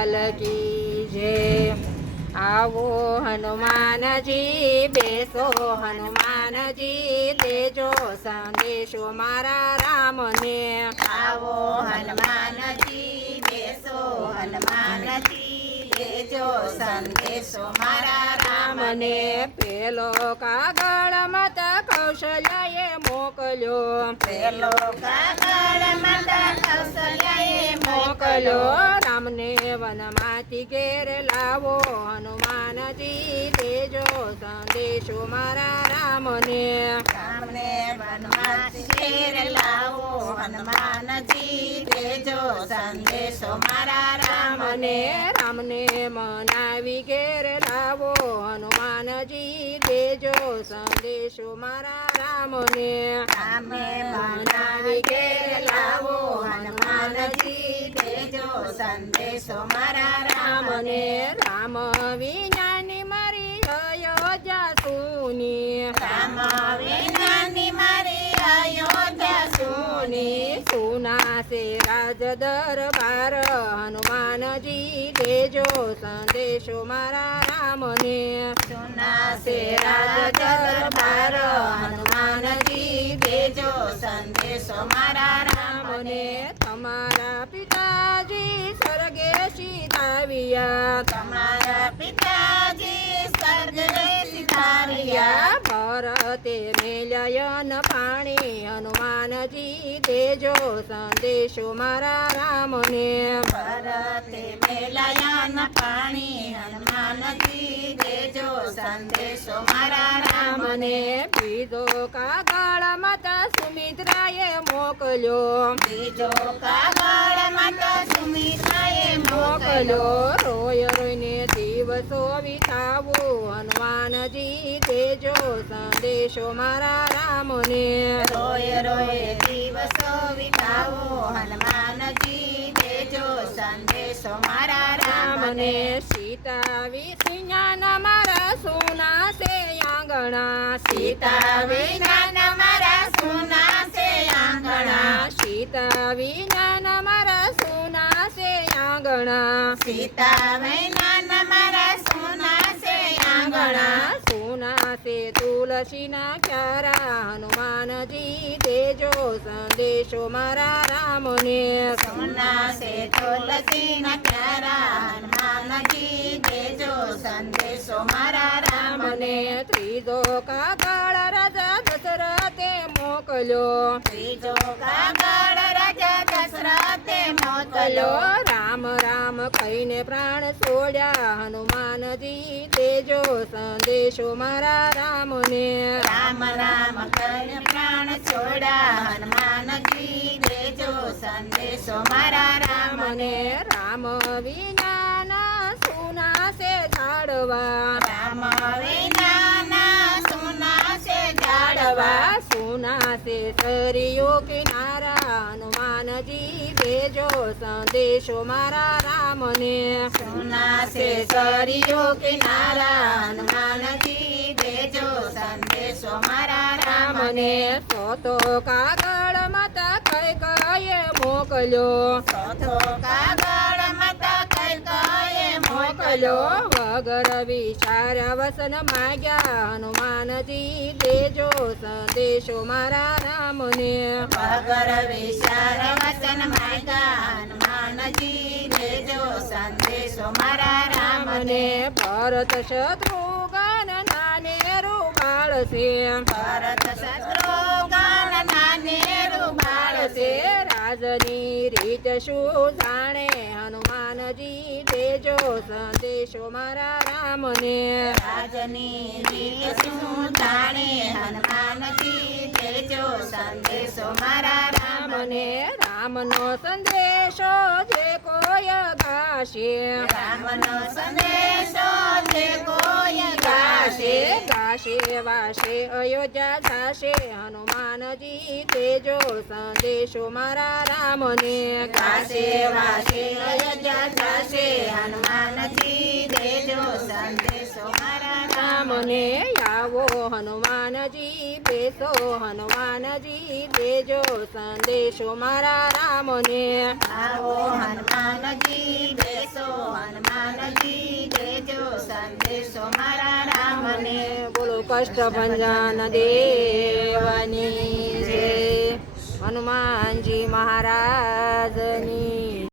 લાલ કી જય આવો હનુમાનજી બેસો હનુમાનજી દેજો સંદેશો મારા રામને. આવો હનુમાનજી બેસો હનુમાનજી દેજો સંદેશો મારા રામને. રામને પેલો કાગળ મત કૌશલ્યાએ મોકલ્યો. પેલો કાગળ માતા કૌશલ્યાએ મોકલ્યો. રામને વનમાંથી ઘેર લાવો હનુમાનજી દેજો સંદેશો મારા રામને. રામને વનવાસી ઘેર લાવો હનુમાનજી દેજો સંદેશો મારા રામને. રામને રામને મનાવી ઘેર લાવો હનુમાનજી દેજો સંદેશો મારા રામને. રામે મનાવી ઘેર લાવો હનુમાનજી દેજો સંદેશો મારા રામને. રામ વિનાની મારી અયોધ્યા સુની રામ વિનાની મારી અયોધ્યા સુની સુની સે રાજ દરબાર હનુમાનજી દેજો સંદેશો મારા રામને. સુના સે રાજ દરબાર હનુમાનજી દેજો સંદેશો મારા રામને. તમારા પિતાજી સ્વર્ગે તમારા પિતાજી સર્ગે સિધાર્યા ભરતે મેલયન પાણી હનુમાનજી દેજો સંદેશો મારા રામને. ભરતે મેલયન પાણી હનુમાનજી દેજો સંદેશો મારા રામને. પીધો કાગળ માતા સુમિત્રાએ મોકલ્યો. બીજો કાગળ મોકલ્યો રોય રોઈને દિવસો વિતાવો. હનુમાનજી દેજો સંદેશો મારા રામને. રોય રોય દિવસો વિતાવો. હનુમાનજી દેજો સંદેશો મારા રામને. સીતા વિસિંહાન મારા સોના સે આંગણા. સીતા વિના મારા આંગણા સીતા વિના મારા સુના છે આંગણા સીતા વિના મારા સુના છે આંગણા સુના છે તુલસીના ક્યારા. હનુમાનજી તેજો સંદેશો મારા રામને. સુના છે તુલસીના ક્યારા. હનુમાનજી તેજો સંદેશો મારા રામને. ત્રીજો દશરથે મોકલ્યો ત્રીજો કાગળ રાજા દશરથે મોકલ્યો રામ રામ કહીને પ્રાણ છોડ્યા. હનુમાનજી તેજો સંદેશો મારા રામને. રામ રામ કહીને પ્રાણ છોડ્યા. હનુમાનજી તેજો સંદેશો મારા રામને. મને રામ વિનાના સુના છે ઝાડવા. રામ વિનાના છે સરિયો કિનારા હનુમાનજી ભેજો સંદેશો મારા રામને સુના છે સરિયો કિનારા હનુમાનજી ભેજો સંદેશો મારા રામને તો કાગળ માતા કઈ કયે મોકલ્યો તો કાગળ મોકલ્યો વગર વિચાર વસન માગ્યા હનુમાનજી દેજો સંદેશો મારા રામને વગર વિચાર વસન માગ્યા હનુમાનજી દેજો સંદેશો મારા રામને ભરત ભરત શત્રુઘ્ન નાને રૂપાળ છે ભરત શત્રુઘ્ન નાને રૂમાળ છે રાજની રીત શું જાણે? સંદેશો મારા રામને. રાજની રીત શું જાણે હનુમાનજી દેજો સંદેશો મારા રામને. સંદેશો જે કોઈ ગાશે. રામનો સંદેશો જે કોઈ ગાશે. ગાશે ગાશે વાશે અયોધ્યા જાશે. હનુમાનજી તેજો સંદેશો મારા રામને. કાશે વાશે મને આવો હનુમાનજી બેસો હનુમાનજી દેજો સંદેશો મારા રામને. આવો હનુમાનજી બેસો હનુમાનજી દેજો સંદેશો મારા રામને. બોલો કષ્ટ ભંજન દેવની હનુમાનજી મહારાજની